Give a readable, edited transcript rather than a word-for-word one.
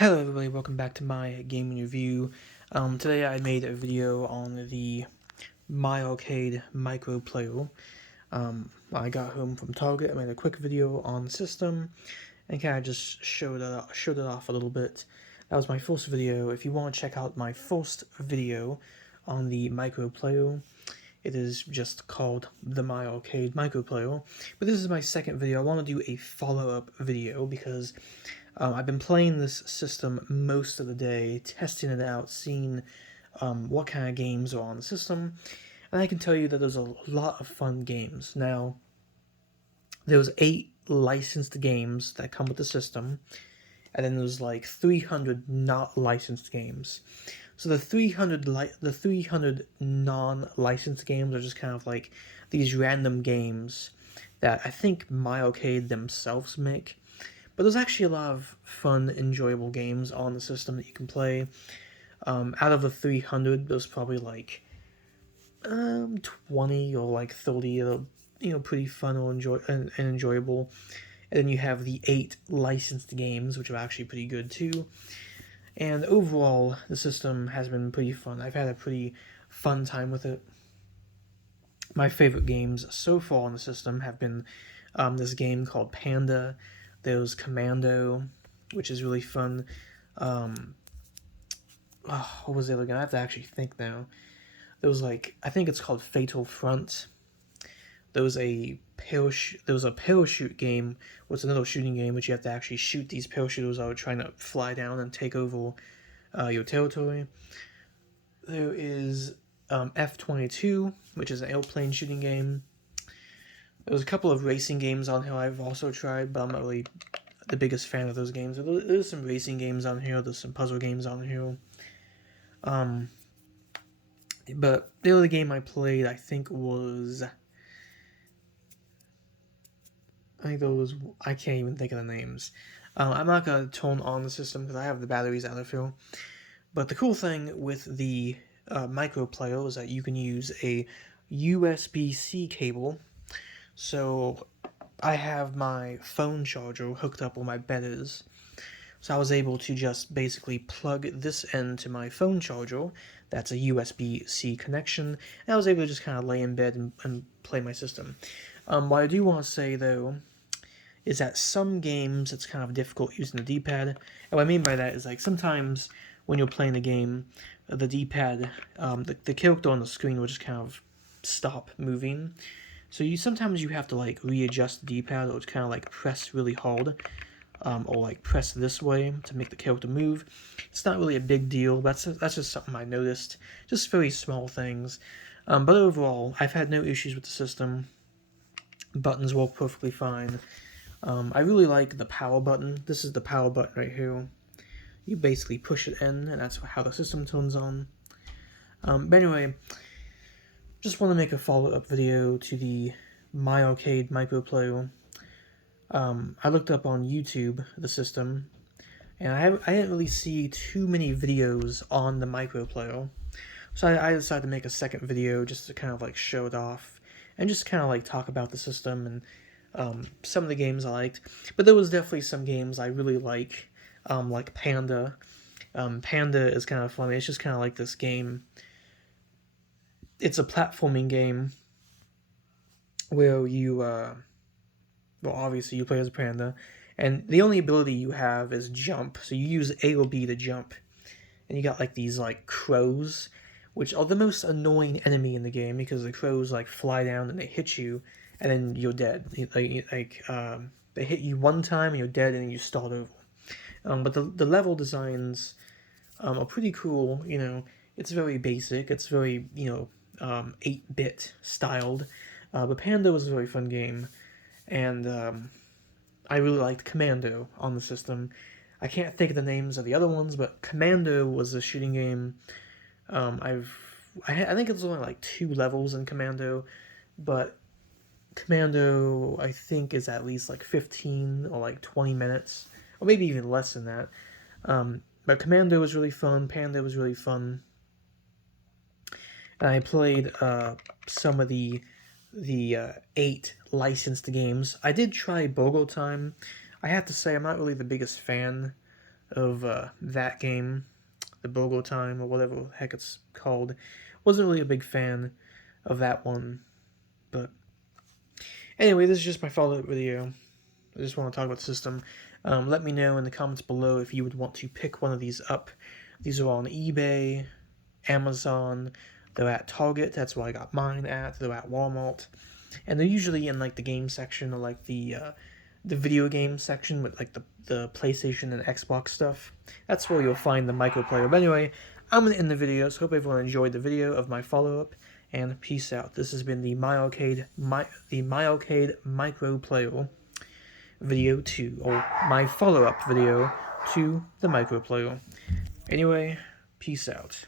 Hello everybody, welcome back to my gaming review. Today I made a video on the My Arcade Micro Player. I got home from Target, I made a quick video on the system and kind of just showed it off a little bit. That was my first video. If you want to check out my first video on the Micro Player, it is just called the My Arcade Micro Player. But this is my second video. I want to do a follow-up video because I've been playing this system most of the day, testing it out, seeing what kind of games are on the system, and I can tell you that there's a lot of fun games. Now, there's 8 licensed games that come with the system, and then there's like 300 not licensed games. So the 300 non-licensed games are just kind of like these random games that I think My Arcade themselves make. But there's actually a lot of fun, enjoyable games on the system that you can play. Out of the 300, there's probably like 20 or like 30 that are pretty fun or and enjoyable. And then you have the 8 licensed games, which are actually pretty good too. And overall, the system has been pretty fun. I've had a pretty fun time with it. My favorite games so far on the system have been this game called Panda. There's Commando, which is really fun. What was the other game? I have to actually think now. There was I think it's called Fatal Front. There was a parachute game, which is another shooting game, which you have to actually shoot these parachuters out trying to fly down and take over your territory. There is F-22, which is an airplane shooting game. There's a couple of racing games on here I've also tried, but I'm not really the biggest fan of those games. There's some racing games on here, there's some puzzle games on here. But the other game I played, I think I can't even think of the names. I'm not going to turn on the system because I have the batteries out of here. But the cool thing with the micro player is that you can use a USB-C cable. So I have my phone charger hooked up where my bed is. So I was able to just basically plug this end to my phone charger. That's a USB-C connection. And I was able to just kind of lay in bed and play my system. What I do want to say, though, is that some games it's kind of difficult using the D-pad. And what I mean by that is sometimes when you're playing the game, the D-pad, the character on the screen will just kind of stop moving. So sometimes you have to readjust the D-pad, or kind of press really hard, or press this way to make the character move. It's not really a big deal. That's just something I noticed. Just very small things. But overall, I've had no issues with the system. Buttons work perfectly fine. I really like the power button. This is the power button right here. You basically push it in, and that's how the system turns on. But anyway, just want to make a follow-up video to the My Arcade Micro Player. I looked up on YouTube the system, and I didn't really see too many videos on the Micro Player. So I decided to make a second video just to kind of show it off, and just kind of talk about the system and some of the games I liked. But there was definitely some games I really like Panda. Panda is kind of funny. It's just kind of like this game. It's a platforming game where you, well, obviously you play as a panda, and the only ability you have is jump. So you use A or B to jump, and you got these crows, which are the most annoying enemy in the game because the crows fly down and they hit you, and then you're dead. They hit you one time and you're dead, and then you start over. But the level designs are pretty cool. It's very basic. It's very 8-bit styled. But Panda was a very fun game, and I really liked Commando on the system. I can't think of the names of the other ones, but Commando was a shooting game. I think it's only 2 levels in Commando, but Commando I think is at least 15 or 20 minutes, or maybe even less than that. But Commando was really fun. Panda was really fun. And I played some of the 8 licensed games. I did try Bogo Time. I have to say I'm not really the biggest fan of that game, the BOGO Time, or whatever the heck it's called. Wasn't really a big fan of that one, but anyway, this is just my follow-up video. I just want to talk about the system. Let me know in the comments below if you would want to pick one of these up. These are on eBay, Amazon, they're at Target, that's where I got mine at, they're at Walmart, and they're usually in like the game section or like the video game section with like the PlayStation and Xbox stuff. That's where you'll find the microplayer. But anyway, I'm going to end the video, so hope everyone enjoyed the video of my follow-up, and peace out. This has been the MyArcade Microplayer video 2, or my follow-up video to the microplayer. Anyway, peace out.